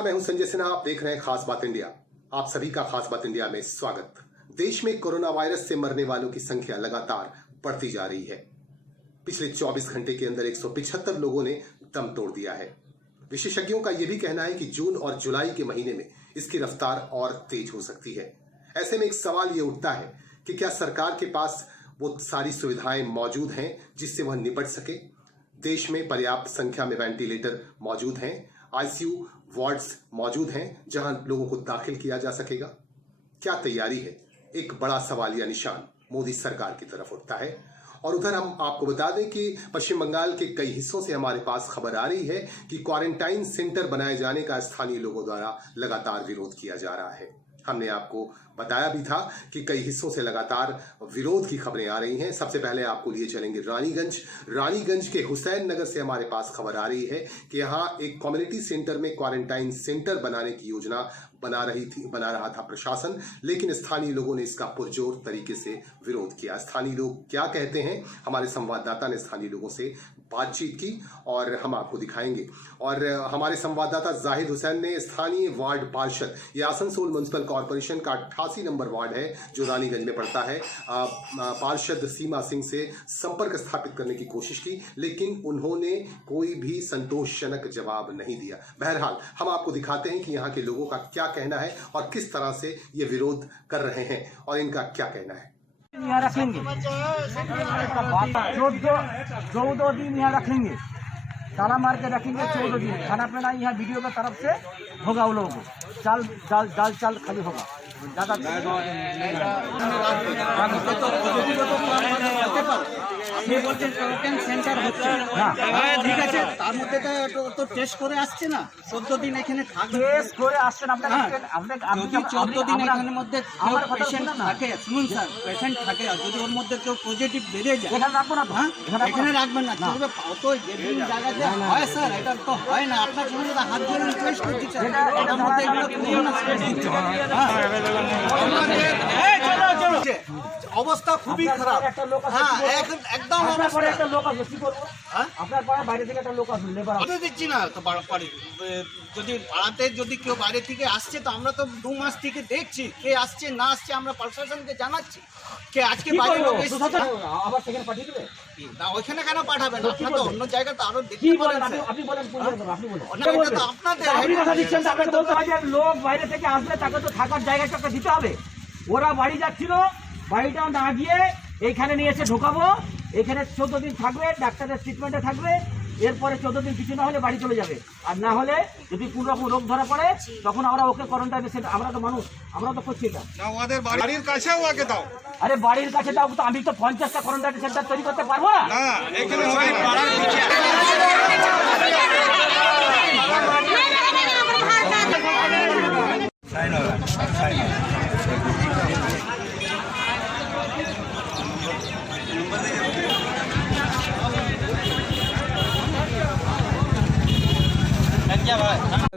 नमस्कार, मैं हूं संजय सिन्हा। आप देख रहे हैं खास बात इंडिया। आप सभी का खास बात इंडिया में स्वागत। देश में कोरोना वायरस से मरने वालों की संख्या लगातार बढ़ती जा रही है। पिछले 24 घंटे के अंदर 175 लोगों ने दम तोड़ दिया है। विशेषज्ञों का यह भी कहना है कि जून और जुलाई के महीने में इसकी रफ्तार और तेज हो सकती है। ऐसे में एक सवाल ये उठता है कि क्या सरकार के पास वो सारी सुविधाएं मौजूद हैं जिससे वह निपट सके। देश में पर्याप्त संख्या में वेंटिलेटर मौजूद हैं, आईसीयू वार्ड्स मौजूद हैं जहां लोगों को दाखिल किया जा सकेगा। क्या तैयारी है? एक बड़ा सवालिया निशान मोदी सरकार की तरफ उठता है। और उधर हम आपको बता दें कि पश्चिम बंगाल के कई हिस्सों से हमारे पास खबर आ रही है कि क्वारंटाइन सेंटर बनाए जाने का स्थानीय लोगों द्वारा लगातार विरोध किया जा रहा है। हमने आपको बताया भी था कि कई हिस्सों से लगातार विरोध की खबरें आ रही हैं। सबसे पहले आपको लिए चलेंगे रानीगंज के हुसैन नगर से हमारे पास खबर आ रही है कि यहाँ एक कम्युनिटी सेंटर में क्वारंटाइन सेंटर बनाने की योजना बना रहा था प्रशासन, लेकिन स्थानीय लोगों ने इसका पुरजोर तरीके से विरोध किया। स्थानीय लोग क्या कहते हैं, हमारे संवाददाता ने स्थानीय लोगों से बातचीत की और हम आपको दिखाएंगे। और हमारे संवाददाता जाहिद हुसैन ने स्थानीय वार्ड पार्षद, ये आसनसोल म्युनिसिपल कॉर्पोरेशन का 88 नंबर वार्ड है जो रानीगंज में पड़ता है, पार्षद सीमा सिंह से संपर्क स्थापित करने की कोशिश की, लेकिन उन्होंने कोई भी संतोषजनक जवाब नहीं दिया। बहरहाल हम आपको दिखाते हैं कि यहाँ के लोगों का क्या कहना है और किस तरह से ये विरोध कर रहे हैं और इनका क्या कहना है। यहाँ रखेंगे 14 दिन यहाँ रखेंगे, ताला मार के रखेंगे 14 दिन। खाना पीना यहाँ वीडियो की तरफ से होगा, वो लोगों को चाल खाली होगा ज़्यादा। সেন্টার হচ্ছে ঠিক আছে, তার মধ্যে তো টেস্ট করে আসছে না। 14 দিন এখানে টেস্ট করে আসছেন যদি 14 দিন এখানের মধ্যে পেশেন্ট থাকে, শুনুন স্যার, পেশেন্ট থাকে আর যদি ওর মধ্যে কেউ পজিটিভ বেরিয়ে যায় এখানে রাখবো না। এখানে রাখবেন না, চলবে। অত বিভিন্ন জায়গাতে হয় স্যার, এটা তো হয় না। আপনার সঙ্গে হাত ধরে রিকোয়েস্ট করছি স্যার, এটার মধ্যে এগুলো করুন না। অবস্থা খুবই খারাপ। হ্যাঁ, একদম একটা লোক আসবে, কি করবো? আপনার পাড়া বাইরে থেকে একটা লোক আসবে, লেবার দিচ্ছি না তো বাড়ি। যদি পাড়াতে যদি কেউ বাইরে থেকে আসছে তো আমরা তো 2 মাস থেকে দেখছি কে আসছে না আসছে, আমরা প্রশাসনকে জানাচ্ছি কে আজকে বাইরে লোক এসেছে। আবার সেখানে পাঠিয়ে দেবে না, ওইখানে কেন পাঠাবেন? আপনার তো অন্য জায়গা তো আরো দেখতে পারেন। আপনি বলেন তো আপনাদের আপনি কথা দিচ্ছেন, আপনাকে বলতে হয় যে লোক বাইরে থেকে আসলে তাকে তো থাকার জায়গাটা একটা দিতে হবে। ওরা বাড়ি যাচ্ছিল, বাড়িটা না গিয়ে এইখানে নিয়ে এসে ঢোকাবো। এখানে 14 দিন থাকবে, ডাক্তারের ট্রিটমেন্টে থাকবে। এরপরে 14 দিন কিছু না হলে বাড়ি চলে যাবে। আর না হলে যদি কোন রকম রোগ ধরা পড়ে তখন আমরা ওকে কোয়ারেন্টাইনে সেন্টার, আমরা তো মানুষ, আমরা তো করছি এটা। আমাদের বাড়ির কাছে ওকে দাও। আরে বাড়ির কাছে দাও তো, আমি তো 50টা কোয়ারেন্টাইন সেন্টার তৈরি করতে পারবো না। এখানে পাড়ার নিচে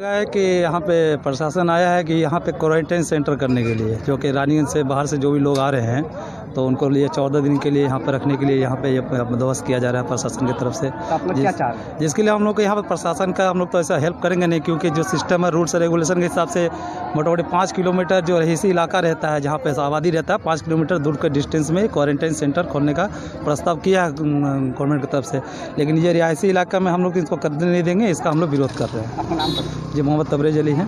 है कि यहाँ पे प्रशासन आया है कि यहाँ पे क्वारंटाइन सेंटर करने के लिए, जो कि रानीगंज से बाहर से जो भी लोग आ रहे हैं तो उनको लिए 14 दिन के लिए यहाँ पर रखने के लिए यहाँ पे बंदोबस्त किया जा रहा है प्रशासन की तरफ से। जिसके लिए हम लोग को यहाँ पर प्रशासन का हम लोग तो ऐसा हेल्प करेंगे नहीं, क्योंकि जो सिस्टम है रूल्स रेगुलेशन के हिसाब से मोटामोटी 5 किलोमीटर जो रहीसी इलाका रहता है जहाँ पे आबादी रहता है, 5 किलोमीटर दूर के डिस्टेंस में क्वारंटाइन सेंटर खोलने का प्रस्ताव किया है गवर्नमेंट की तरफ से। लेकिन ये रिहायशी इलाका में हम लोग इसको करने नहीं देंगे, इसका हम लोग विरोध कर रहे हैं। जी मोहम्मद तबरेज अली हैं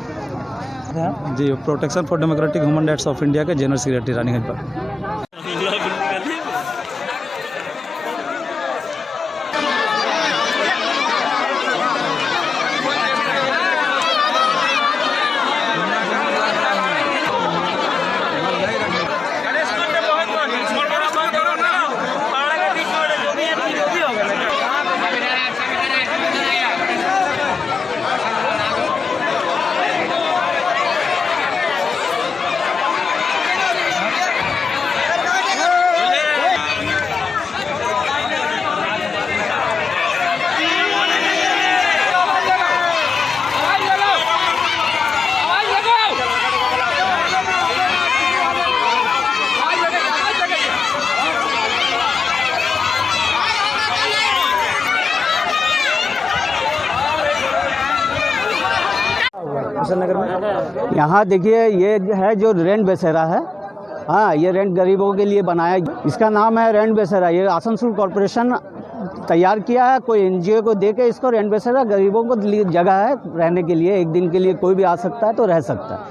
ji, protection for democratic human rights of India के जनरल सेक्रेटरी रानीगंज पर। यहाँ देखिए ये है जो रेंट बसेरा है, हाँ ये रेंट गरीबों के लिए बनाया, इसका नाम है रेंट बसेरा। ये आसनसोल कॉरपोरेशन तैयार किया है, कोई एनजीओ को दे के इसको रेंट बसेरा, गरीबों को जगह है रहने के लिए, एक दिन के लिए कोई भी आ सकता है तो रह सकता है।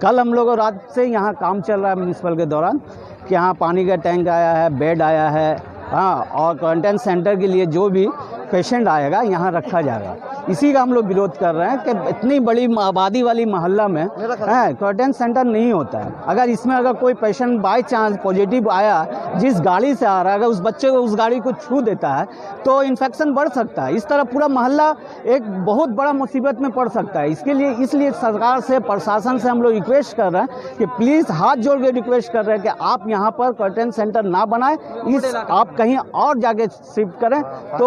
कल हम लोग रात से यहाँ काम चल रहा है म्यूनसिपल के दौरान कि यहाँ पानी का टैंक आया है, बेड आया है, हाँ, और क्वारंटाइन सेंटर के लिए जो भी पेशेंट आएगा यहाँ रखा जाएगा। इसी का हम लोग विरोध कर रहे हैं कि इतनी बड़ी आबादी वाली मोहल्ला में क्वारंटाइन सेंटर नहीं होता है। अगर इसमें अगर कोई पेशेंट बाय चांस पॉजिटिव आया, जिस गाड़ी से आ रहा है, अगर उस बच्चे को उस गाड़ी को छू देता है तो इन्फेक्शन बढ़ सकता है। इस तरह पूरा मोहल्ला एक बहुत बड़ा मुसीबत में पड़ सकता है। इसलिए सरकार से, प्रशासन से हम लोग रिक्वेस्ट कर रहे हैं कि प्लीज़ हाथ जोड़ के रिक्वेस्ट कर रहे हैं कि आप यहाँ पर क्वारंटाइन सेंटर ना बनाएं, आप कहीं और जाके शिफ्ट करें। तो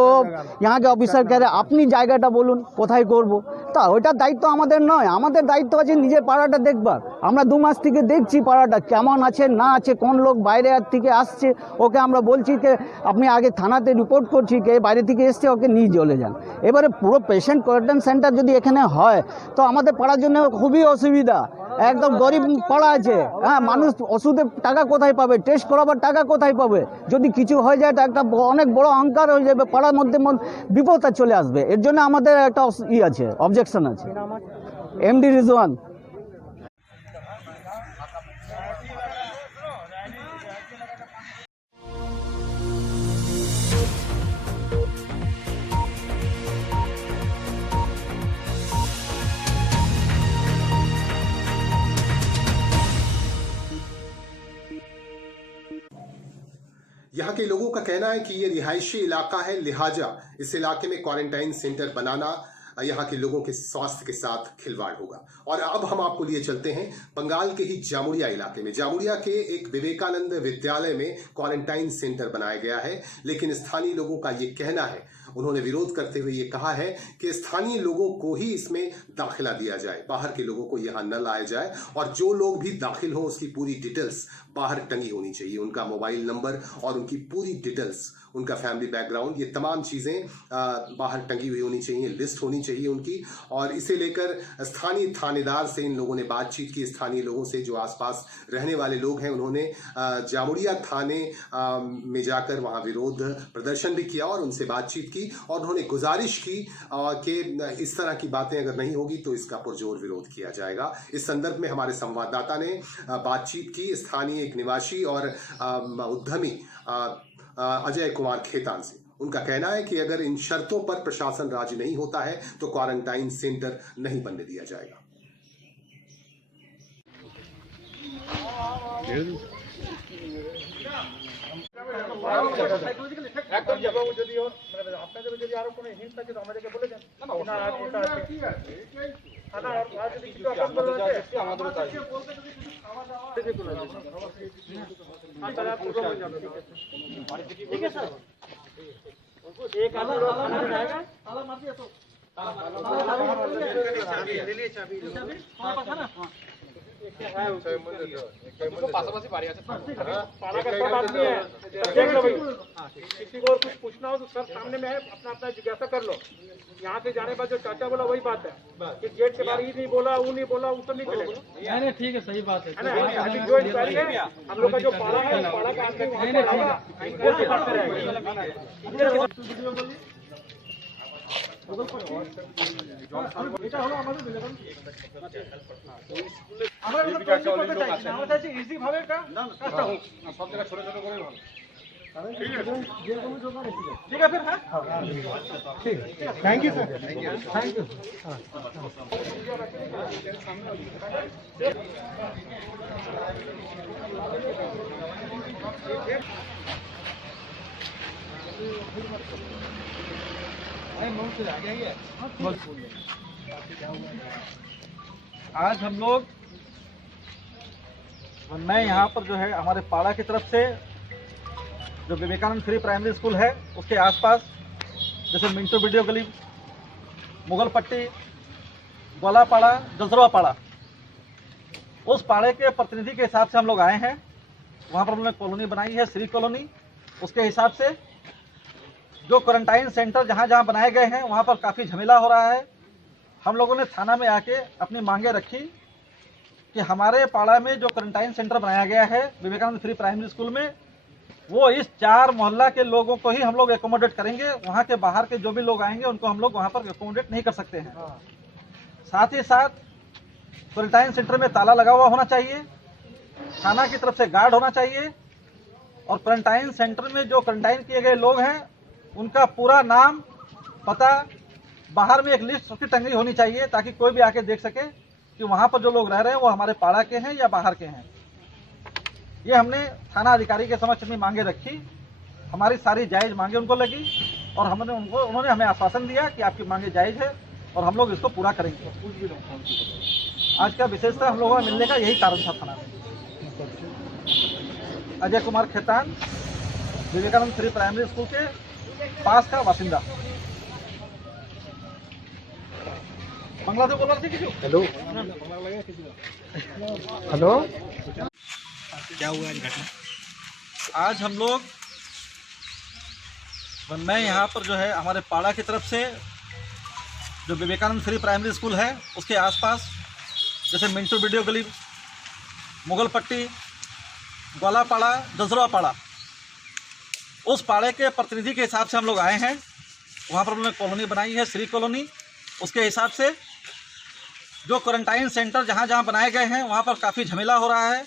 यहाँ के ऑफिसर कह रहे हैं अपनी জায়গাটা বলুন কোথায় করব, তা ওইটা দায়িত্ব আমাদের নয়। আমাদের দায়িত্ব আছে নিজের পাড়াটা দেখবার। আমরা 2 মাস থেকে দেখছি পাড়াটা কেমন আছে না আছে, কোন লোক বাইরে থেকে আসছে, ওকে আমরা বলছি যে আপনি আগে থানাতে রিপোর্ট করছি যে বাইরে থেকে এসছে, ওকে নিয়ে চলে যান। এবারে পুরো পেশেন্ট কোয়ারেন্টাইন সেন্টার যদি এখানে হয় তো আমাদের পাড়ার জন্য খুবই অসুবিধা। একদম গরিব পাড়া আছে, হ্যাঁ, মানুষ ওষুধের টাকা কোথায় পাবে, টেস্ট করাবার টাকা কোথায় পাবে? যদি কিছু হয়ে যায় তো একটা অনেক বড় অহংকার হয়ে যাবে, পাড়ার মধ্যে বিপদ চলে আসবে। এর জন্য আমাদের একটা আছে, অবজেকশন আছে। এমডি রিজওয়ান। यहाँ के लोगों का कहना है कि ये रिहायशी इलाका है, लिहाजा इस इलाके में क्वारंटाइन सेंटर बनाना यहाँ के लोगों के स्वास्थ्य के साथ खिलवाड़ होगा। और अब हम आपको लिए चलते हैं बंगाल के ही जामुड़िया इलाके में। जामुड़िया के एक विवेकानंद विद्यालय में क्वारंटाइन सेंटर बनाया गया है, लेकिन स्थानीय लोगों का ये कहना है, उन्होंने विरोध करते हुए ये कहा है कि स्थानीय लोगों को ही इसमें दाखिला दिया जाए, बाहर के लोगों को यहाँ न लाया जाए, और जो लोग भी दाखिल हो उसकी पूरी डिटेल्स बाहर टंगी होनी चाहिए, उनका मोबाइल नंबर और उनकी पूरी डिटेल्स, उनका फैमिली बैकग्राउंड, ये तमाम चीज़ें बाहर टंगी हुई होनी चाहिए, लिस्ट होनी चाहिए उनकी। और इसे लेकर स्थानीय थानेदार से इन लोगों ने बातचीत की, स्थानीय लोगों से जो आसपास रहने वाले लोग हैं, उन्होंने जामुड़िया थाने में जाकर वहाँ विरोध प्रदर्शन भी किया और उनसे बातचीत की, और उन्होंने गुजारिश की कि इस तरह की बातें अगर नहीं होगी तो इसका पुरजोर विरोध किया जाएगा। इस संदर्भ में हमारे संवाददाता ने बातचीत की स्थानीय एक निवासी और उद्यमी अजय कुमार खेतान से। उनका कहना है कि अगर इन शर्तों पर प्रशासन राजी नहीं होता है तो क्वारंटाइन सेंटर नहीं बनने दिया जाएगा। ठीक है सर, एक आदमी लोग खाना बनाएगा, ताला मार दिया तो ले लिए चाबी हमारे पास है ना, पास बारी আছে पाला का सब आदमी है, देख लो भाई, किसी को कुछ पूछना हो तो सर सामने में है, अपना अपना जिज्ञासा कर लो। यहाँ से जाने बाद जो चाचा बोला वही बात है कि गेट के बाहर ही नहीं बोला, वो नहीं बोला, वो तो नहीं चलेगा। नहीं ठीक है, सही बात है ना। अभी जो इंक्वायरी है हम लोग का जो पाला है, पाला का आदमी वहाँ पे आएगा, इंक्वायरी करते रहेगा। এটা হলো আমাদের বিলেবন আমরা তো করতে চাই না, আমরা চাইছি ইজি ভাবে কাজটা হোক, সব জায়গা ছোট ছোট করে ভালো। ठीक है फिर, हाँ ठीक है, thank you sir, thank you. आज हम लोग, मैं यहाँ पर जो है हमारे पाड़ा की तरफ से जो विवेकानंद फ्री प्राइमरी स्कूल है उसके आसपास, जैसे मिंटू वीडियो गली, मुगल पट्टी, गोला पाड़ा, जसरवा पाड़ा, उस पाड़े के प्रतिनिधि के हिसाब से हम लोग आए हैं। वहाँ पर उन्होंने कॉलोनी बनाई है, श्री कॉलोनी। उसके हिसाब से जो क्वारंटाइन सेंटर जहाँ जहाँ बनाए गए हैं वहाँ पर काफ़ी झमेला हो रहा है। हम लोगों ने थाना में आके अपनी मांगे रखी कि हमारे पाड़ा में जो क्वारंटाइन सेंटर बनाया गया है विवेकानंद फ्री प्राइमरी स्कूल में, वो इस 4 मोहल्ला के लोगों को ही हम लोग एकोमोडेट करेंगे। वहाँ के बाहर के जो भी लोग आएंगे उनको हम लोग वहाँ पर एकोमोडेट नहीं कर सकते हैं। साथ ही साथ क्वारंटाइन सेंटर में ताला लगा हुआ होना चाहिए, थाना की तरफ से गार्ड होना चाहिए, और क्वारंटाइन सेंटर में जो क्वारंटाइन किए गए लोग हैं उनका पूरा नाम, पता, बाहर में एक लिस्ट उसकी टंगी होनी चाहिए ताकि कोई भी आके देख सके कि वहाँ पर जो लोग रह रहे हैं वो हमारे पाड़ा के हैं या बाहर के हैं। ये हमने थाना अधिकारी के समक्ष अपनी मांगे रखी, हमारी सारी जायज़ मांगे उनको लगी और उन्होंने हमें आश्वासन दिया कि आपकी मांगे जायज़ है और हम लोग इसको पूरा करेंगे। आज का विशेषता हम लोगों का मिलने का यही कारण था थाना में। Ajay Kumar Khetan, Vivekananda free primary school के पास का बासिंदा। बंगला से बोल रहे थे किसी? हेलो हेलो, क्या हुआ आज घटना? आज हम लोग, मैं यहाँ पर जो है हमारे पाड़ा की तरफ से जो विवेकानंद फ्री प्राइमरी स्कूल है उसके आसपास, जैसे मिंटू वीडियो गली, मुगल पट्टी, ग्वाला पाड़ा, जसरा पाड़ा, उस पाड़े के प्रतिनिधि के हिसाब से हम लोग आए हैं। वहाँ पर उन्होंने कॉलोनी बनाई है, श्री कॉलोनी। उसके हिसाब से जो क्वारंटाइन सेंटर जहाँ जहाँ बनाए गए हैं वहाँ पर काफ़ी झमेला हो रहा है।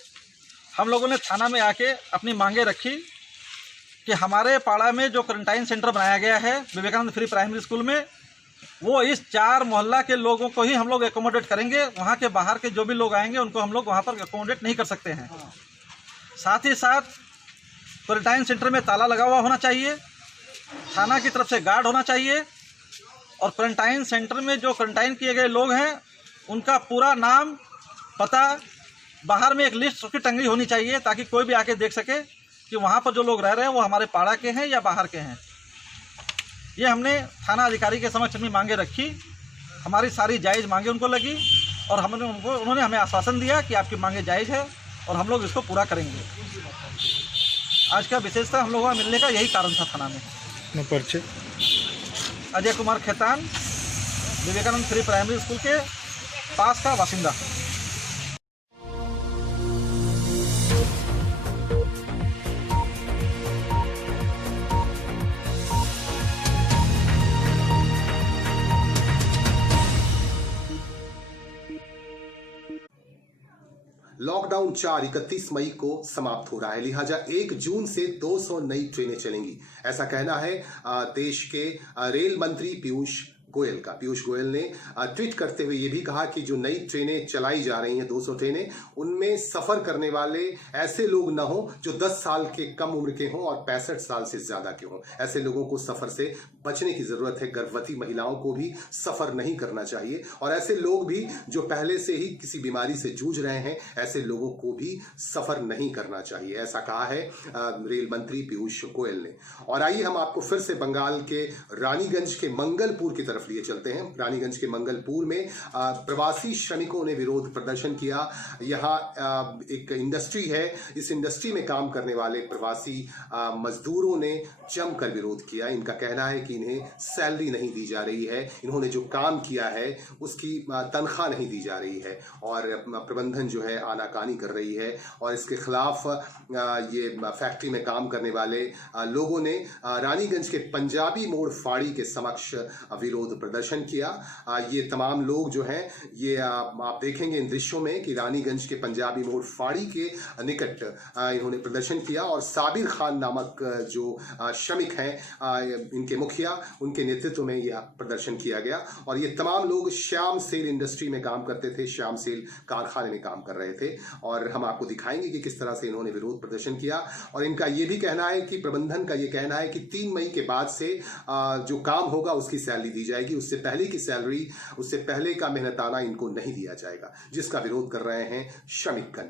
हम लोगों ने थाना में आके अपनी मांगे रखी कि हमारे पाड़ा में जो क्वारंटाइन सेंटर बनाया गया है विवेकानंद फ्री प्राइमरी स्कूल में, वो इस 4 मोहल्ला के लोगों को ही हम लोग एकोमोडेट करेंगे। वहाँ के बाहर के जो भी लोग आएंगे उनको हम लोग वहाँ पर एकोमोडेट नहीं कर सकते हैं। साथ ही साथ क्वारंटाइन सेंटर में ताला लगा हुआ होना चाहिए, थाना की तरफ से गार्ड होना चाहिए, और क्वारंटाइन सेंटर में जो क्वारंटाइन किए गए लोग हैं उनका पूरा नाम, पता, बाहर में एक लिस्ट उसकी टंगी होनी चाहिए ताकि कोई भी आके देख सके कि वहाँ पर जो लोग रह रहे हैं वो हमारे पाड़ा के हैं या बाहर के हैं। ये हमने थाना अधिकारी के समक्ष अपनी मांगे रखी, हमारी सारी जायज़ मांगे उनको लगी और उन्होंने हमें आश्वासन दिया कि आपकी मांगे जायज़ है और हम लोग इसको पूरा करेंगे। आज का विशेषता हम लोगों का मिलने का यही कारण था थाना में। परिचय? Ajay Kumar Khetan, Vivekananda free primary school के पास का बासिंदा। लॉकडाउन 31 मई को समाप्त हो रहा है, लिहाजा 1 जून से 200 नई ट्रेनें चलेंगी, ऐसा कहना है देश के रेल मंत्री पीयूष गोयल का। पीयूष गोयल ने ट्वीट करते हुए ये भी कहा कि जो नई ट्रेनें चलाई जा रही हैं 200 ट्रेनें, उनमें सफर करने वाले ऐसे लोग न हो जो 10 साल के कम उम्र के हों और 65 साल से ज्यादा के हों। ऐसे लोगों को सफर से बचने की जरूरत है। गर्भवती महिलाओं को भी सफर नहीं करना चाहिए और ऐसे लोग भी जो पहले से ही किसी बीमारी से जूझ रहे हैं, ऐसे लोगों को भी सफर नहीं करना चाहिए, ऐसा कहा है रेल मंत्री पीयूष गोयल ने। और आइए हम आपको फिर से बंगाल के रानीगंज के मंगलपुर की तरफ लिए चलते हैं। रानीगंज के मंगलपुर में प्रवासी श्रमिकों ने विरोध प्रदर्शन किया। यहाँ एक इंडस्ट्री है, इस इंडस्ट्री में काम करने वाले प्रवासी मजदूरों ने जमकर विरोध किया। इनका कहना है कि इन्हें सैलरी नहीं दी जा रही है, इन्होंने जो काम किया है उसकी तनख्वाह नहीं दी जा रही है और प्रबंधन जो है आनाकानी कर रही है। और इसके खिलाफ ये फैक्ट्री में काम करने वाले लोगों ने रानीगंज के पंजाबी मोड़ फाड़ी के समक्ष विरोध प्रदर्शन किया। ये तमाम लोग जो हैं, ये आप देखेंगे इन दृश्यों में कि रानीगंज के पंजाबी मोड़ फाड़ी के निकट इन्होंने प्रदर्शन किया और साबिर खान नामक जो श्रमिक हैं, इनके मुखिया, उनके नेतृत्व में यह प्रदर्शन किया गया। और ये तमाम लोग श्याम सेल इंडस्ट्री में काम करते थे, श्याम सेल कारखाने में काम कर रहे थे। और हम आपको दिखाएंगे कि किस तरह से इन्होंने विरोध प्रदर्शन किया। और इनका ये भी कहना है कि प्रबंधन का ये कहना है कि 3 मई के बाद से जो काम होगा उसकी सैलरी दी जाएगी, उससे पहले की सैलरी, उससे पहले का मेहनताना इनको नहीं दिया जाएगा, जिसका विरोध कर रहे हैं श्रमिकगण।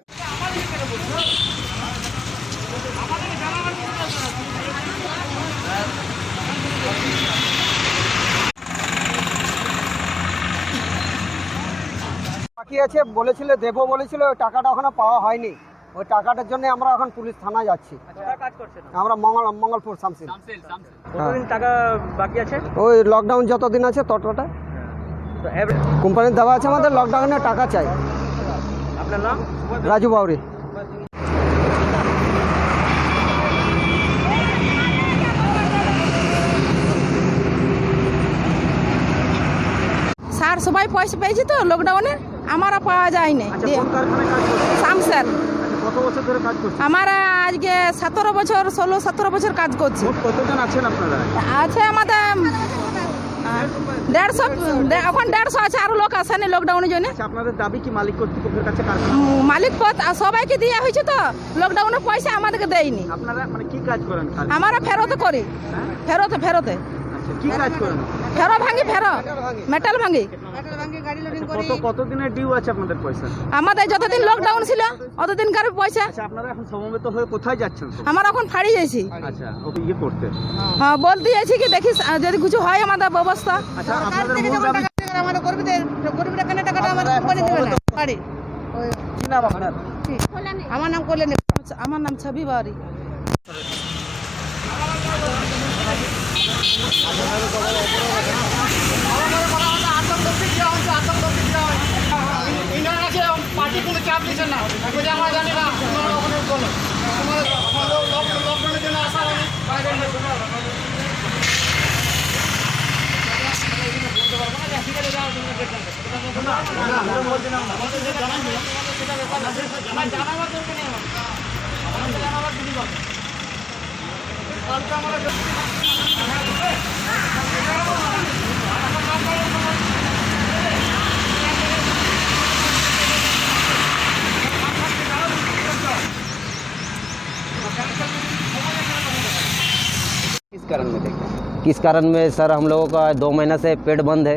বাকি আছে বলেছিল দেবো বলেছিল, ওই টাকাটা ওখানে পাওয়া হয়নি। ওই টাকাটার জন্য আমরা এখন পুলিশ থানায় যাচ্ছি। আমরা মঙ্গলপুর শামসিল। কতদিন টাকা বাকি আছে? ওই লকডাউন যতদিন আছে ততটা কোম্পানির দেওয়া আছে, আমাদের লকডাউনে টাকা চাই। राजू बावरी। স্যার সবাই পয়সা পেয়েছি তো লকডাউনে, আমারা পাওয়া যায়নি। শামসের কত বছর ধরে কাজ করছেন? আমারা আজকে 17 বছর 16-17 বছর কাজ করছি। কতজন আছেন আপনারা? আছে আমাদের 150, এখন 150 আছে, আরো লোক আসেনি লকডাউনের জন্য। আপনাদের দাবি কি মালিক কর্তৃপক্ষের কাছে? মালিক পদ সবাইকে দেওয়া হয়েছে তো, লকডাউনের পয়সা আমাদেরকে দেয়নি। আপনারা মানে কি কাজ করেন? আমরা ফেরত করি, ফেরতে কি কাজ করেন? ফেরো ভাঙি, মেটাল ভাঙি। কতদিনের ডিউ আছে আপনাদের পয়সা? আমাদের যতদিন লকডাউন ছিল অতদিন কার পয়সা। আপনারা এখন সমবেত হয়ে কোথায় যাচ্ছেন? আমরা এখন ফাড়ি যাইছি। আচ্ছা, ওকে ইয়ে করতে। হ্যাঁ, বলতে যাচ্ছি কি দেখি যদি কিছু হয় আমাদের ব্যবস্থা। আচ্ছা, আপনাদের মূল দাবি আমাদের গরিবরা কেন টাকাটা আমাদের কোম্পানি দেবে না? ফাড়ি। কি নাম আপনার? আমার নাম কল্যাণী। আমার নাম ছবি বাড়ি। পার্টি কোনো চাপ দিচ্ছে না, আমরা জানি না লকডাউনের জন্য আসা হয়নি। किस कारण में सर हम लोगों का 2 महीना से पेट बंद है।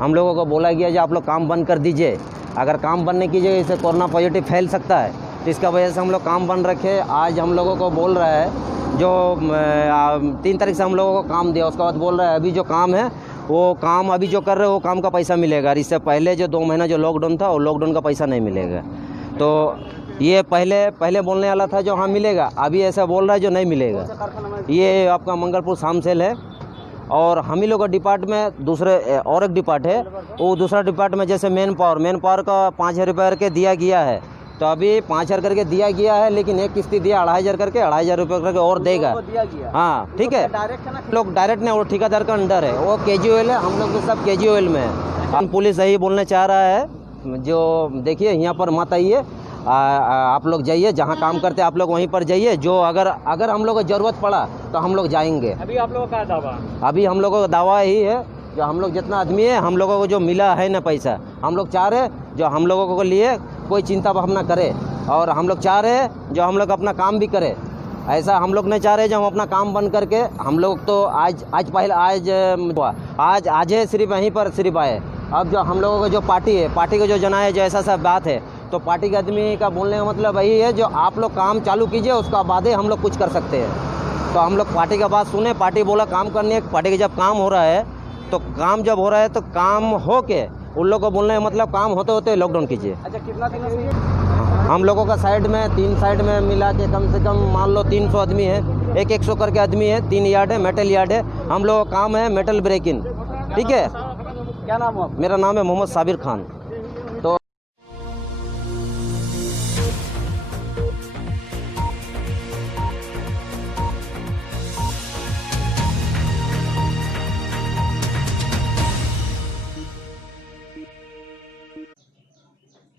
हम लोगों को बोला गया जो आप लोग काम बंद कर दीजिए, अगर काम बंद नहीं कीजिएगा इससे कोरोना पॉजिटिव फैल सकता है, तो इसका वजह से हम लोग काम बंद रखे। आज हम लोगों को बोल रहा है जो 3 तारीख से हम लोगों को काम दिया, उसके बाद बोल रहा है अभी जो काम है वो काम अभी जो कर रहे हो वो काम का पैसा मिलेगा, और इससे पहले जो 2 महीना जो लॉकडाउन था वो लॉकडाउन का पैसा नहीं मिलेगा। तो ये पहले बोलने वाला था जो हाँ मिलेगा, अभी ऐसा बोल रहा है जो नहीं मिलेगा। ये आपका मंगलपुर शामसेल है, और हम ही लोग का डिपार्ट में दूसरे और एक डिपार्ट है, वो दूसरा डिपार्ट में जैसे मेन पावर का 5,000 रुपये करके दिया गया है। तो अभी 5,000 करके दिया गया है, लेकिन एक किस्ती दिया 2,500 करके, 2,500 रुपये करके और देगा। हाँ ठीक है, लोग डायरेक्ट नहीं, वो ठेकेदार का अंडर है, वो KGOL है, हम लोग तो सब KGOL में है। पुलिस यही बोलने चाह रहा है जो देखिए यहाँ पर मत आइए, आप लोग जाइए, जहाँ काम करते आप लोग वहीं पर जाइए, जो अगर हम लोग को ज़रूरत पड़ा तो हम लोग जाएंगे। अभी आप लोगों का दावा? अभी हम लोगों का दावा यही है जो हम लोग जितना आदमी है, हम लोगों को जो मिला है ना पैसा, हम लोग चाह रहे जो हम लोगों को लिए कोई चिंता भावना करे, और हम लोग चाह रहे जो हम लोग अपना काम भी करे। ऐसा हम लोग नहीं चाह रहे जो हम अपना काम बंद करके, हम लोग तो आज है सिर्फ यहीं पर सिर्फ आए। अब जो हम लोगों को जो पार्टी को जो जनाए जो ऐसा सब बात है, तो पार्टी के आदमी का बोलने का मतलब यही है जो आप लोग काम चालू कीजिए, उसका बाद ही हम लोग कुछ कर सकते हैं। तो हम लोग पार्टी का बात सुने, पार्टी बोला काम करनी है, पार्टी का जब काम हो रहा है तो काम जब हो रहा है तो काम हो के उन लोगों को बोलने का मतलब काम होते होते लॉकडाउन कीजिए। अच्छा, कितना दिन से हम लोगों का साइड में 3 साइड में मिला के कम से कम मान लो 300 आदमी है, 100 करके आदमी है, 3 यार्ड है, मेटल यार्ड है। हम लोगों का काम है मेटल ब्रेकिंग। ठीक है, क्या नाम है? मेरा नाम है मोहम्मद साबिर खान। तो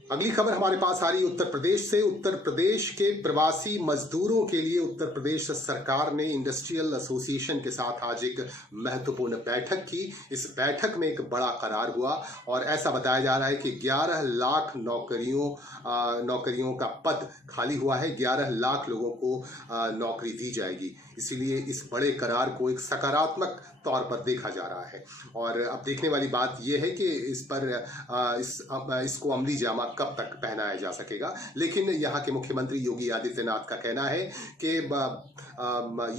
अगली खबर हमारे पास आ रही है उत्तर प्रदेश से। उत्तर प्रदेश के प्रवासी मजदूरों के लिए उत्तर प्रदेश सरकार ने इंडस्ट्रियल एसोसिएशन के साथ आज एक महत्वपूर्ण बैठक की। इस बैठक में एक बड़ा करार हुआ और ऐसा बताया जा रहा है कि 11 लाख नौकरियों का पद खाली हुआ है। 11 लाख लोगों को नौकरी दी जाएगी। इसीलिए इस बड़े करार को एक सकारात्मक तौर पर देखा जा रहा है। और अब देखने वाली बात यह है कि इस पर इसको अमली जामा कब तक पहनाया जा सकेगा। लेकिन यहाँ के मुख्यमंत्री योगी आदित्यनाथ का कहना है कि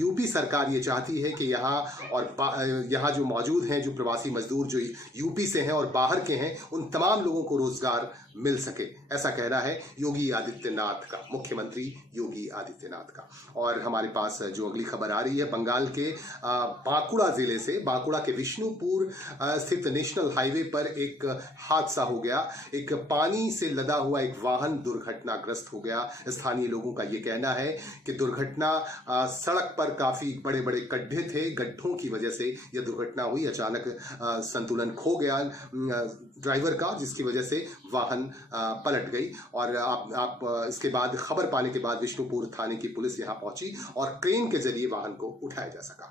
यूपी सरकार ये चाहती है कि यहाँ जो मौजूद हैं, जो प्रवासी मजदूर जो यूपी से हैं और बाहर के हैं, उन तमाम लोगों को रोजगार मिल सके। ऐसा कहना है योगी आदित्यनाथ का, मुख्यमंत्री योगी आदित्यनाथ का। और हमारे पास जो अगली खबर आ रही है बंगाल के बांकुड़ा जिले से। बांकुड़ा के विष्णुपुर स्थित नेशनल हाईवे पर एक हादसा हो गया। एक पानी से लदा हुआ एक वाहन दुर्घटनाग्रस्त हो गया। स्थानीय लोगों का यह कहना है कि दुर्घटना सड़क पर काफी बड़े बड़े गड्ढे थे, गड्ढों की वजह से यह दुर्घटना हुई। अचानक संतुलन खो गया ड्राइवर का, जिसकी वजह से वाहन पलट गई। और आप इसके बाद खबर पाने के बाद विष्णुपुर थाने की पुलिस यहां पहुंची और क्रेन के जरिए वाहन को उठाया जा सका।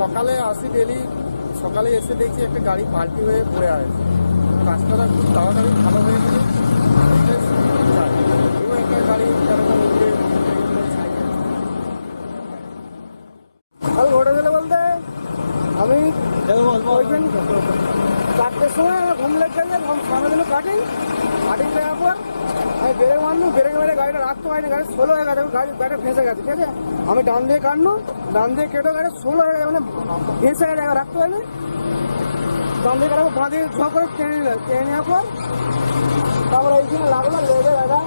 সকালে আসি ডেলি, সকালে এসে দেখছি একটা গাড়ি পাল্টি হয়ে পড়ে আছে। রাস্তাটা খুব তাড়াতাড়ি ভালো হয়ে গেলে একটা গাড়ি ভালো ঘটেছিল বলতে আমি চারটের সময় ঘুম লেগে গেছে, সামনে দিল কাটিং দেওয়ার পর আমি ব্রেক মারলু, ব্রেক মেরে গাড়িটা রাখতে পারিনি, গাড়ি স্লো হয়ে গেছে, গাড়িটা ফেঁসে গেছে। ঠিক আছে, আমি ডান দিয়ে কাটলু, ডান দিয়ে কেটে গাড়ি স্লো হয়ে গেছে, মানে ফেঁসে গেছে, রাখতে পারিনি। ডান দিয়ে কাটাবো, বাঁ দিয়ে ঝোঁ করে টেনে নিল, টেনে নেওয়ার পর তারপরে এইখানে লাগলো, লেগে দাদা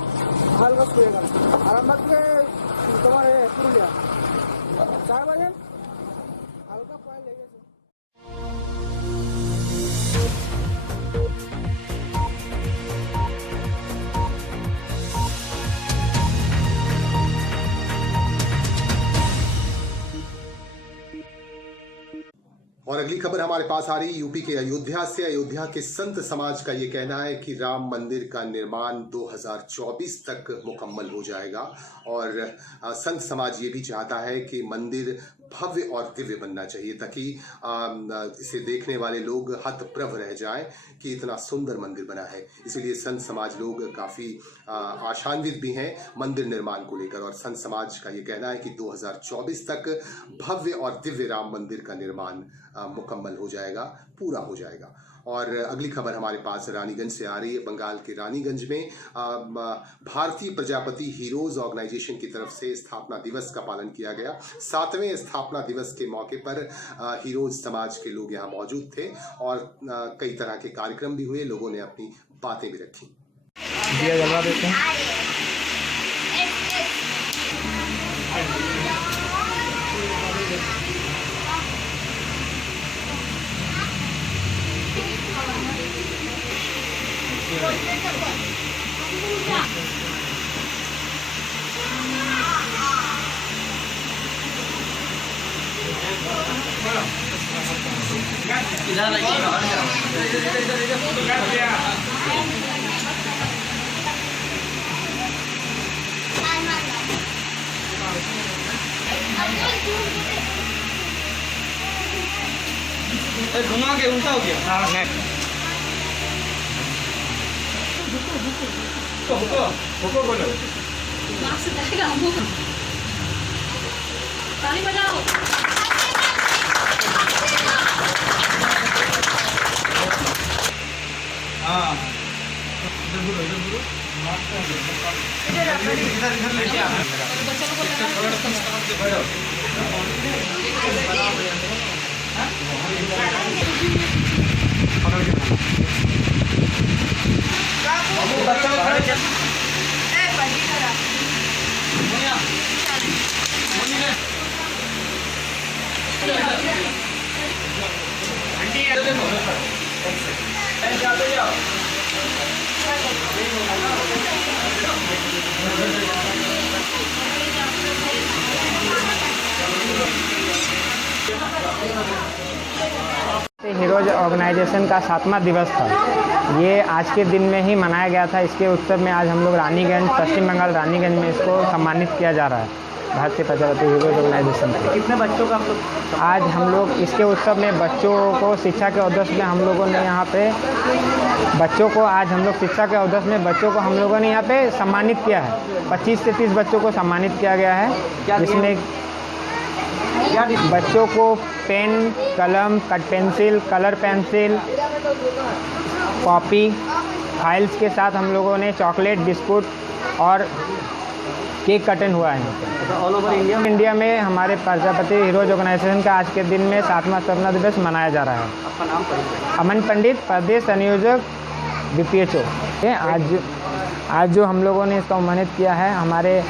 হালকা শুয়ে গেল। আরামবাগ থেকে তোমার পুরুলিয়া 4 বাজে হালকা পায়ে লেগেছে। और अगली खबर हमारे पास आ रही यूपी के अयोध्या से। अयोध्या के संत समाज का ये कहना है कि राम मंदिर का निर्माण 2024 तक मुकम्मल हो जाएगा और संत समाज ये भी चाहता है कि मंदिर भव्य और दिव्य बनना चाहिए ताकि इसे देखने वाले लोग हतप्रभ रह जाएं कि इतना सुंदर मंदिर बना है। इसलिए संत समाज लोग काफ़ी आशान्वित भी हैं मंदिर निर्माण को लेकर और संत समाज का ये कहना है कि 2024 तक भव्य और दिव्य राम मंदिर का निर्माण मुकम्मल हो जाएगा, पूरा हो जाएगा। और अगली खबर हमारे पास रानीगंज से आ रही है। बंगाल के रानीगंज में भारतीय प्रजापति हीरोज ऑर्गेनाइजेशन की तरफ से स्थापना दिवस का पालन किया गया। 7वें स्थापना दिवस के मौके पर हीरोज समाज के लोग यहाँ मौजूद थे और कई तरह के कार्यक्रम भी हुए, लोगों ने अपनी बातें भी रखी। दिया जलवा देते हैं। घुमा के उल्टा हो गया। हाँ बोलो ताली बजाओ। हाँ हीरोज ऑर्गेनाइजेशन का 7वां दिवस था। ये आज के दिन में ही मनाया गया था। इसके उत्सव में आज हम लोग रानीगंज, पश्चिम बंगाल रानीगंज में इसको सम्मानित किया जा रहा है भारतीय प्रजापति हीरोज ऑर्गेनाइजेशन से। कितने बच्चों का आज हम लोग इसके उत्सव में बच्चों को शिक्षा के उद्देश्य में हम लोगों ने यहाँ पे बच्चों को हम लोगों ने यहाँ पे सम्मानित किया है। 25 से 30 बच्चों को सम्मानित किया गया है, जिसमें बच्चों को पेन, कलम, cut pencil, colour pencil, copy, files के साथ हम लोगों ने चॉकलेट, बिस्कुट और केक कटन हुआ है। ऑल ओवर इंडिया में हमारे प्रजापति हीरोज ऑर्गेनाइजेशन का आज के दिन में 7वां स्थापना दिवस मनाया जा रहा है। आपका नाम पढ़िए। अमन पंडित, प्रदेश संयोजक BPHO। आज जो हम लोगों ने इसका सम्मानित किया है, हमारे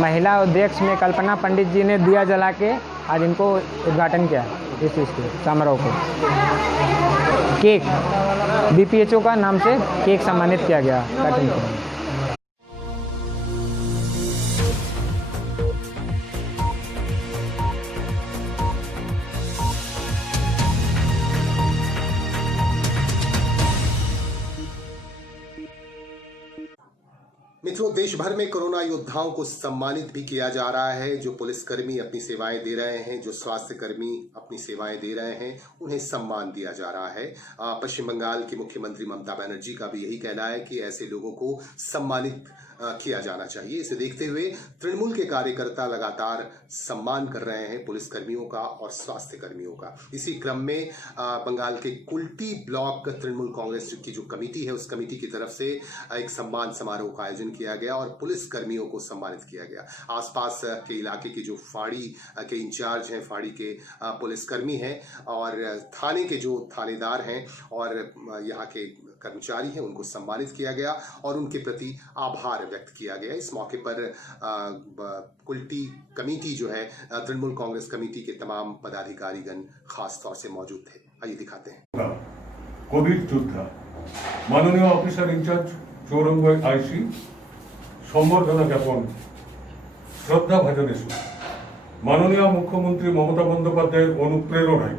महिला अध्यक्ष में कल्पना पंडित जी ने दिया जला के आज इनको उद्घाटन किया इस चीज़ के समारोह को। केक BPHO का नाम से केक सम्मानित किया गया कटिंग को। मित्रों, देश भर में कोरोना योद्धाओं को सम्मानित भी किया जा रहा है। जो पुलिसकर्मी अपनी सेवाएं दे रहे हैं, जो स्वास्थ्य कर्मी अपनी सेवाएं दे रहे हैं, उन्हें सम्मान दिया जा रहा है। पश्चिम बंगाल की मुख्यमंत्री ममता बनर्जी का भी यही कहना है कि ऐसे लोगों को सम्मानित किया जाना चाहिए। इसे देखते हुए तृणमूल के कार्यकर्ता लगातार सम्मान कर रहे हैं पुलिसकर्मियों का और स्वास्थ्य कर्मियों का। इसी क्रम में बंगाल के कुल्टी ब्लॉक तृणमूल कांग्रेस की जो कमेटी है, उस कमेटी की तरफ से एक सम्मान समारोह का आयोजन किया गया और पुलिस कर्मियों को सम्मानित किया गया। आसपास के इलाके की जो फाड़ी के इंचार्ज हैं, फाड़ी के पुलिसकर्मी हैं और थाने के जो थानेदार हैं और यहाँ के कर्मचारी हैं, उनको सम्मानित किया गया और उनके प्रति आभार व्यक्त किया गया। इस मौके पर कुल्टी कमेटी जो है, तृणमूल कांग्रेस कमेटी के तमाम पदाधिकारीगण खास तौर से मौजूद थे। आइए दिखाते हैं। कोविड योद्धा माननीय ऑफिसर इंचार्ज चौरंग आईसी सम्बर्धना ज्ञापन श्रद्धा भाजने माननीय मुख्यमंत्री ममता बंदोपाध्याय अनुप्रेरणाय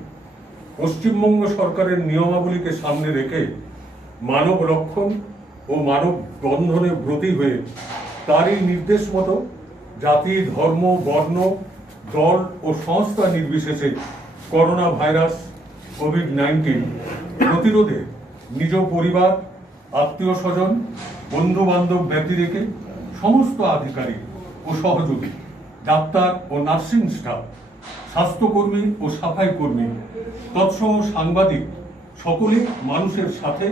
पश्चिमबंग सरकारेर नियमावली के सामने रेखे मानव रक्षण और मानव बंधने ब्रती हुए तारी निर्देश मतो जाति, धर्म, वर्ण, दल और संस्था निर्विशेषे करोना भाइरास कोविड-19 प्रतिरोधे निज परिवार, आत्मीय स्वजन, बंधु बान्धव व्यक्ति रेखे समस्त आधिकारिक और सहयोगी डाक्तार और नार्सिंग स्टाफ, स्वास्थ्यकर्मी और सफाई कर्मी तत्सह सांबादिक सकले मानुषेर साथे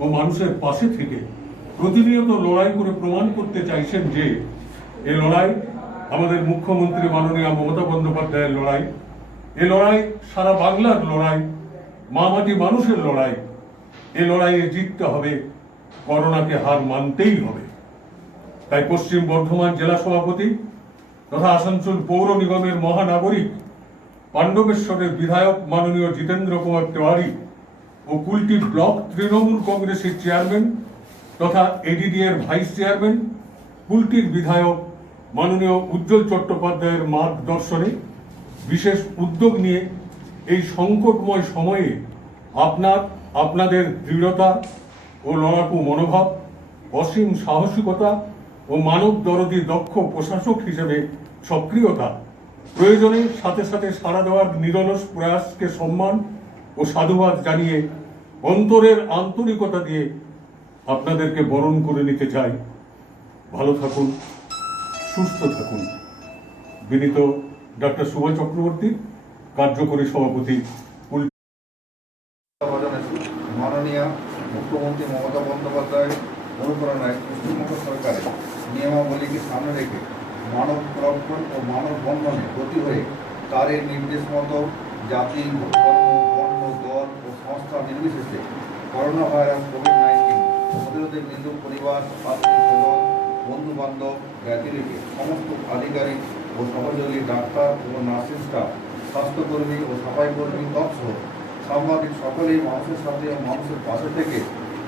और मानुषेर पाशे थेके प्रतिनियत लड़ाई करे प्रमाण करते चाइछेन जे ए लड़ाई आमादेर मुख्यमंत्री माननीय ममता बंदोपाध्याय लड़ाई, ए लड़ाई सारा बांगलार लड़ाई, माटी मानुषेर लड़ाई। ए लड़ाइये जितते हबे, करोना के हार मानतेई हबे। ताई पश्चिम बर्धमान जिला सभापति तथा आसानसोल पौर निगमेर महानागरिक पांडवेश्वरेर विधायक माननीय जितेंद्र कुमार तिवारी और कुल्टी ब्लॉक तृणमूल कांग्रेसेर चेयरमैन तथा एडीडीएर भाइस चेयरमैन कुल्टीर विधायक माननीय उज्ज्वल चट्टोपाध्यायेर मार्गदर्शने विशेष उद्योग निये এই সংকটময় সময়ে আপনাদের দৃঢ়তা ও লড়াকু মনোভাব, অসীম সাহসিকতা ও মানব দরদী দক্ষ প্রশাসক হিসেবে সক্রিয়তা, প্রয়োজনে সাথে সাথে সাড়া দেওয়ার নিরলস প্রয়াসকে সম্মান ও সাধুবাদ জানিয়ে অন্তরের আন্তরিকতা দিয়ে আপনাদেরকে বরণ করে নিতে চাই। ভালো থাকুন, সুস্থ থাকুন। বিনীত ডক্টর সুভাষ চক্রবর্তী, কার্যকরী সভাপতি। মাননীয় মুখ্যমন্ত্রী মমতা বন্দ্যোপাধ্যায়ের অনুপ্রেরণায় পশ্চিমবঙ্গ সরকারের নিয়মাবলীকে সামনে রেখে মানব রক্ষণ ও মানব বন্ধনে গতি হয়ে তারের নির্দেশ মতো জাতি, ধর্ম, বর্ণ, দল ও সংস্থা নির্বিশেষে করোনা ভাইরাস কোভিড-19 প্রতিরোধে মৃত পরিবার, আত্মীয় স্বজন, বন্ধু বান্ধব ব্যতি রেখে সমস্ত আধিকারিক ও সহযোগী ডাক্তার ও নার্সিং স্টাফ, স্বাস্থ্যকর্মী ও সাফাইকর্মী তৎসহ সাংবাদিক সকলেই মানুষের সাথে ও মানুষের পাশে থেকে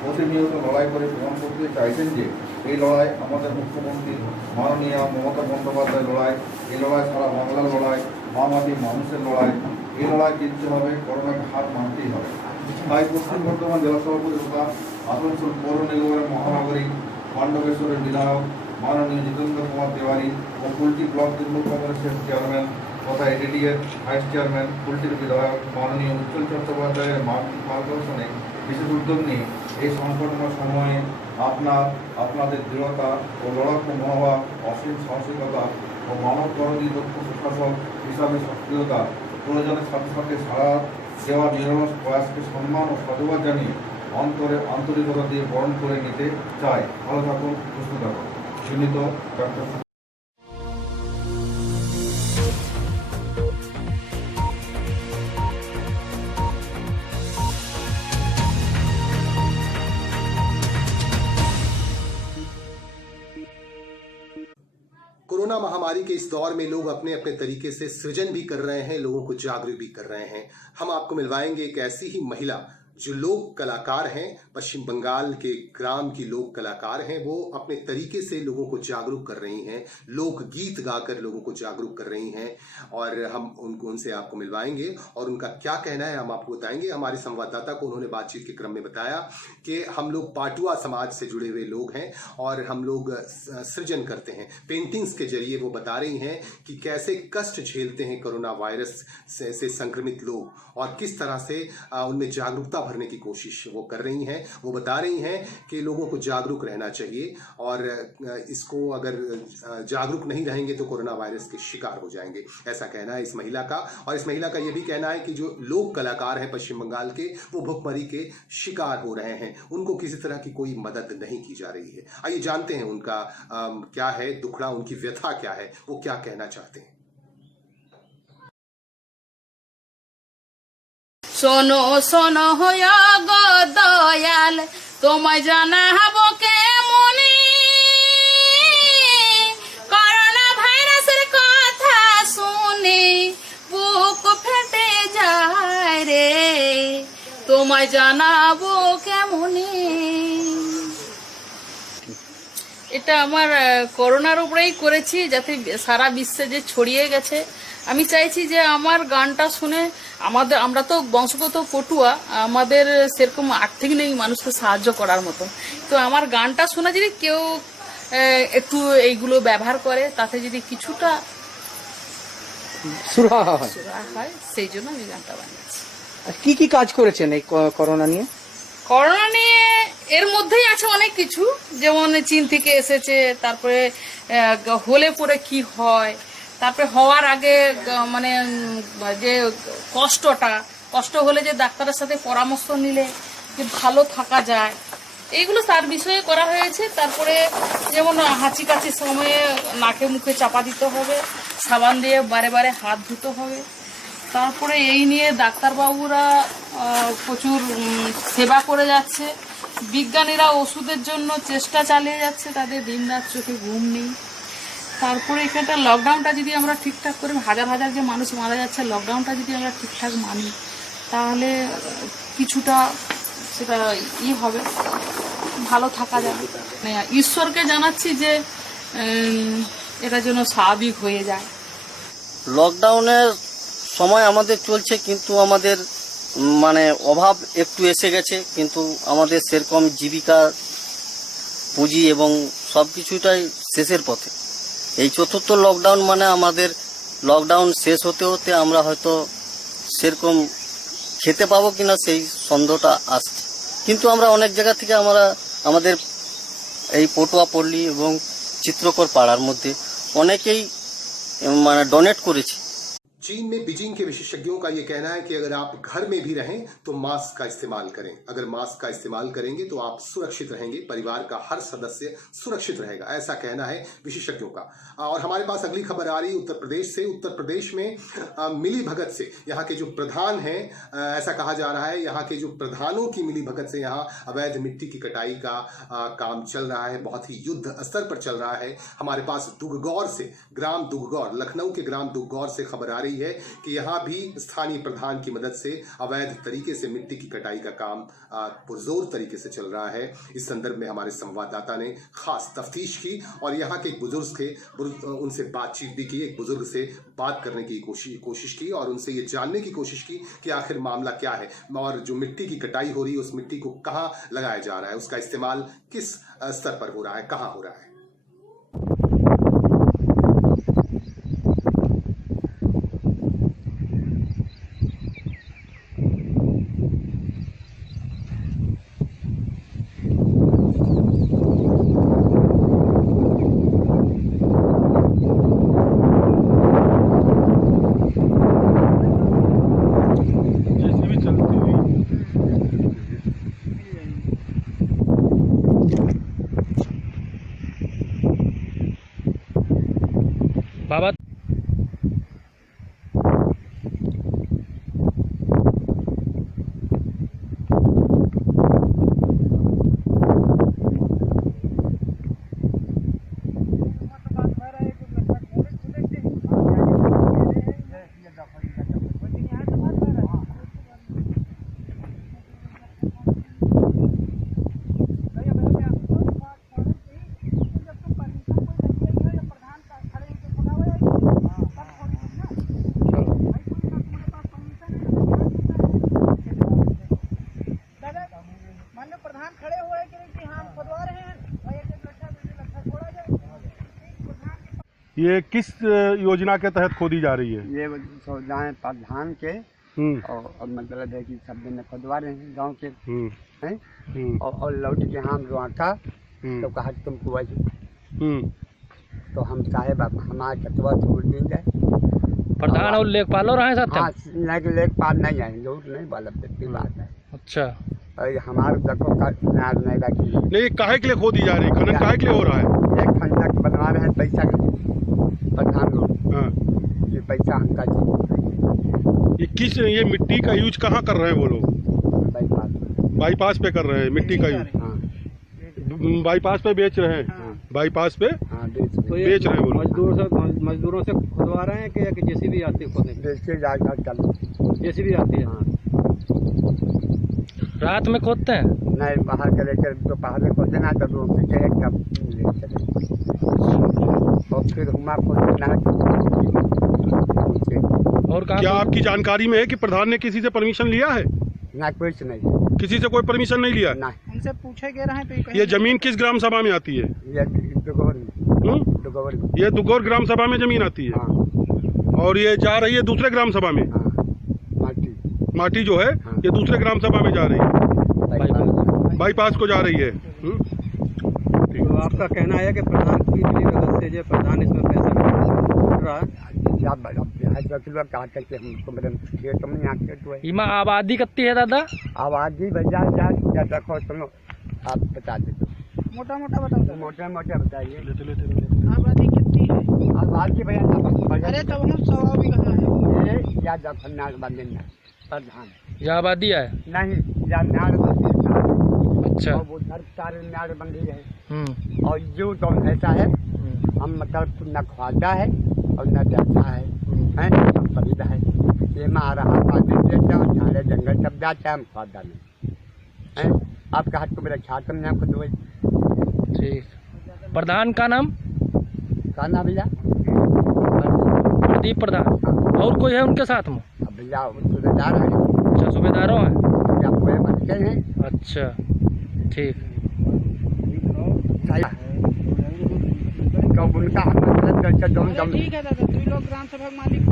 প্রতিনিয়ত লড়াই করে প্রমাণ করতে চাইছেন যে এই লড়াই আমাদের মুখ্যমন্ত্রী মাননীয় মমতা বন্দ্যোপাধ্যায়ের লড়াই, এই লড়াই সারা বাংলার লড়াই, মামাটি মানুষের লড়াই। এই লড়াই জিততে হবে, করোনাকে হার মানতেই হবে। তাই পশ্চিম বর্ধমান জেলা সভাপতি তথা আসানসোল পৌর নিগমের মহানগরী পাণ্ডবেশ্বরের বিধায়ক মাননীয় জিতেন্দ্র কুমার তিওয়ারি ও কুলটি ব্লক তৃণমূল কংগ্রেসের চেয়ারম্যান তথা এডিডিএর ভাইস চেয়ারম্যান, কুলটির বিধায়ক মাননীয় উজ্জ্বল চট্টোপাধ্যায়ের মার্গদর্শনে বিশেষ উদ্যোগ নিয়ে এই সংকটময় সময়ে আপনাদের দৃঢ়তা ও লড়াকু মনোভাব, অসীম সাহসিকতা ও মানব দরদী দক্ষ প্রশাসক হিসাবে সক্রিয়তা, প্রয়োজনের সাথে সাথে সাড়া দেওয়া নিরলস প্রয়াসকে সম্মান ও সাধুবাদ জানিয়ে আন্তরিকতা দিয়ে বরণ করে নিতে চাই। ভালো থাকুন, সুস্থ থাকুন। বিনীত ডক্টর कोरोना महामारी के इस दौर में लोग अपने अपने तरीके से सृजन भी कर रहे हैं, लोगों को जागरूक भी कर रहे हैं। हम आपको मिलवाएंगे एक ऐसी ही महिला जो लोक कलाकार हैं, पश्चिम बंगाल के ग्राम की लोक कलाकार हैं। वो अपने तरीके से लोगों को जागरूक कर रही हैं, लोक गीत गाकर लोगों को जागरूक कर रही हैं, और हम उनसे आपको मिलवाएंगे और उनका क्या कहना है हम आपको बताएंगे। हमारे संवाददाता को उन्होंने बातचीत के क्रम में बताया कि हम लोग पाटुआ समाज से जुड़े हुए लोग हैं और हम लोग सृजन करते हैं। पेंटिंग्स के जरिए वो बता रही हैं कि कैसे कष्ट झेलते हैं कोरोना वायरस से संक्रमित लोग और किस तरह से उनमें जागरूकता भरने की कोशिश वो कर रही हैं। वो बता रही हैं कि लोगों को जागरूक रहना चाहिए और इसको अगर जागरूक नहीं रहेंगे तो कोरोना वायरस के शिकार हो जाएंगे, ऐसा कहना है इस महिला का। और इस महिला का ये भी कहना है कि जो लोक कलाकार हैं पश्चिम बंगाल के, वो भुखमरी के शिकार हो रहे हैं, उनको किसी तरह की कोई मदद नहीं की जा रही है। आइए जानते हैं उनका क्या है दुखड़ा, उनकी व्यथा क्या है, वो क्या कहना चाहते हैं। শোনো শোনো হইয়া গো দয়াল, তোমায় জানাবো কেমনি করোনা ভাইরাসের কথা শুনে বুক ফেটে যায় রে, তোমায় জানাবো কেমনি। এটা আমার করোনার উপরেই করেছি, যাতে সারা বিশ্বে যে ছড়িয়ে গেছে। আমি চাইছি যে আমার গানটা শুনে আমরা তো বংশগত পটুয়া, আমাদের সেরকম আর্থিক নেই মানুষকে সাহায্য করার মতন, তো আমার গানটা শুনে যদি কেউ একটু এইগুলো ব্যবহার করে, তাতে যদি কিছুটা সুরাহা হয়, সেই জন্য আমি গানটা বানিয়েছি। কি কি কাজ করেছেন এই করোনা নিয়ে? করোনা নিয়ে এর মধ্যেই আছে অনেক কিছু, যেমন চীন থেকে এসেছে, তারপরে হলে পরে কি হয়, তারপরে হওয়ার আগে মানে যে কষ্ট হলে যে ডাক্তারের সাথে পরামর্শ নিলে যে ভালো থাকা যায়, এইগুলো তার বিষয়ে করা হয়েছে। তারপরে যেমন হাঁচি কাশির সময়ে নাকে মুখে চাপা দিতে হবে, সাবান দিয়ে বারে বারে হাত ধুতে হবে। তারপরে এই নিয়ে ডাক্তারবাবুরা প্রচুর সেবা করে যাচ্ছে, বিজ্ঞানীরা ওষুধের জন্য চেষ্টা চালিয়ে যাচ্ছে, তাদের দিনরাত চোখে ঘুম নেই। তারপরে এখানটা লকডাউনটা যদি আমরা ঠিকঠাক করে, হাজার হাজার যে মানুষ মারা যাচ্ছে, লকডাউনটা যদি আমরা ঠিকঠাক মানি, তাহলে কিছুটা সেটা হবে, ভালো থাকা যাবে। ঈশ্বরকে জানাচ্ছি যে এটা যেন স্বাভাবিক হয়ে যায়। লকডাউনের সময় আমাদের চলছে, কিন্তু আমাদের মানে অভাব একটু এসে গেছে, কিন্তু আমাদের সেরকম জীবিকা পুঁজি এবং সব কিছুটাই শেষের পথে। এই চতুর্থ লকডাউন মানে আমাদের লকডাউন শেষ হতে হতে আমরা হয়তো সেরকম খেতে পাবো কিনা সেই সন্দেহটা আসছে। কিন্তু আমরা অনেক জায়গা থেকে আমাদের এই পটুয়াপল্লী এবং চিত্রকর পাড়ার মধ্যে অনেকেই মানে ডোনেট করেছে। चीन में बीजिंग के विशेषज्ञों का यह कहना है कि अगर आप घर में भी रहें तो मास्क का इस्तेमाल करें। अगर मास्क का इस्तेमाल करेंगे तो आप सुरक्षित रहेंगे, परिवार का हर सदस्य सुरक्षित रहेगा, ऐसा कहना है विशेषज्ञों का। और हमारे पास अगली खबर आ रही उत्तर प्रदेश से। उत्तर प्रदेश में मिली भगत से यहाँ के जो प्रधान हैं, ऐसा कहा जा रहा है यहाँ के जो प्रधानों की मिली भगत से यहाँ अवैध मिट्टी की कटाई का काम चल रहा है, बहुत ही युद्ध स्तर पर चल रहा है। हमारे पास दुगगौर से, ग्राम दुगगौर, लखनऊ के ग्राम दुगगौर से खबर आ रही है कि यहां भी स्थानीय प्रधान की मदद से अवैध तरीके से मिट्टी की कटाई का काम पुरजोर तरीके से चल रहा है। इस संदर्भ में हमारे संवाददाता ने खास तफ्तीश की और यहां के एक बुजुर्ग थे, उनसे बातचीत भी की, एक बुजुर्ग से बात करने की कोशिश की और उनसे ये जानने की कोशिश की कि आखिर मामला क्या है और जो मिट्टी की कटाई हो रही है उस मिट्टी को कहां लगाया जा रहा है, उसका इस्तेमाल किस स्तर पर हो रहा है, कहां हो रहा है। बाबा ये किस योजना के तहत खोदी जा रही है? ये योजनाएं प्रधान के और मतलब है कि सब दिन खोदवा रहे हैं गांव के हैं और लौट के हम जो आता तो कहा तुमको वही तो हम चाहे हमारे कतवा छोड़ दी जाए। प्रधान और लेखपालों रहे साथ? हाँ, लेखपाल नहीं आए, झूठ नहीं बोला, सच्ची बात है। अच्छा, हमारे देखो नहीं रखी नहीं, काहे के लिए खोदी जा रही है? खनन काहे के लिए हो रहा है? एक खंडक बनवा रहे हैं पैसा के प्रधान लोग, ये पैसा हमका ये मिट्टी का यूज कहाँ कर रहे हैं वो लोग? बाईपास पे कर रहे हैं मिट्टी का यूज। बाईपास पे बेच रहे हैं, बाईपास पे बेच रहे हैं वो लोग। मजदूरों से खुदवा रहे हैं कि जेसीबी आती है खोदने? जेसीबी आती है। रात में खोदते हैं? नहीं, बाहर के लेकर दोपहर में खोदते ना तो और फिर हुआ खोदना। और क्या आपकी जानकारी में है कि प्रधान ने किसी से परमिशन लिया है? ना, कुछ नहीं, किसी से कोई परमिशन नहीं लिया? उनसे पूछे गए रहे तो ये जमीन किस ग्राम सभा में आती है? ये दुगौर ग्राम सभा में जमीन आती है। और ये जा रही है दूसरे ग्राम सभा में। माटी जो है ये दूसरे ग्राम सभा में जा रही है, बाईपास को जा रही है। तो आपका कहना है कि प्रधान की मदद से जो प्रधान इसमें पैसा रहा इमा आबादी कितनी है दादा? आबादी भैया देखो सुनो, आप बता दो, मोटा मोटा बताओ। मोटा मोटा बताइए आबादी कितनी है? आबादी भैया अरे तब हम 100 बीघा है या नाग बंदे प्रधान या आबादी है नहीं, या नाग बंदी। अच्छा, और वो उधर सारे नाग बंदी है और जो तो ऐसा है हम मतलब न ख्वाजा है और न जाता है, सुविधा है। ये माँ रहा पानी देता हूँ, झाड़े जंगल सब जाता है, हम ख्वाजा नहीं है। आपका हाथ को मेरा छात्र में आपको दो। ठीक, प्रधान का नाम? का नाम भैया? प्रदीप प्रधान। और कोई है उनके साथ में? अब भैया सूबेदार है। अच्छा, सूबेदारों हैं? भैया पूरे बच्चे हैं। अच्छा, ठीक। तो उनका हम मतलब करके दम ठीक है दादा, 2 लोग ग्राम सभा के मालिक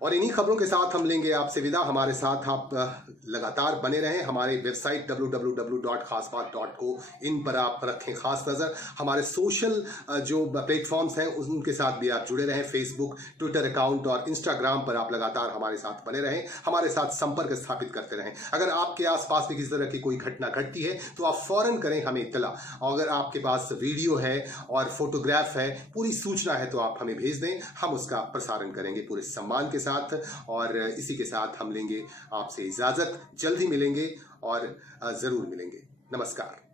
और इन्हीं खबरों के साथ हम लेंगे आपसे विदा। हमारे साथ आप लगातार बने रहें। हमारे वेबसाइट www.खासबात.co इन पर आप रखें खास नज़र। हमारे सोशल जो प्लेटफॉर्म्स हैं उनके साथ भी आप जुड़े रहें। फेसबुक, ट्विटर अकाउंट और इंस्टाग्राम पर आप लगातार हमारे साथ बने रहें, हमारे साथ संपर्क स्थापित करते रहें। अगर आपके आसपास भी किसी तरह की कोई घटना घटती है तो आप फौरन करें हमें इत्तला। और अगर आपके पास वीडियो है और फोटोग्राफ है, पूरी सूचना है, तो आप हमें भेज दें, हम उसका प्रसारण करेंगे पूरे सम्मान के साथ। और इसी के साथ हम लेंगे आपसे इजाजत। जल्द ही मिलेंगे और जरूर मिलेंगे। नमस्कार।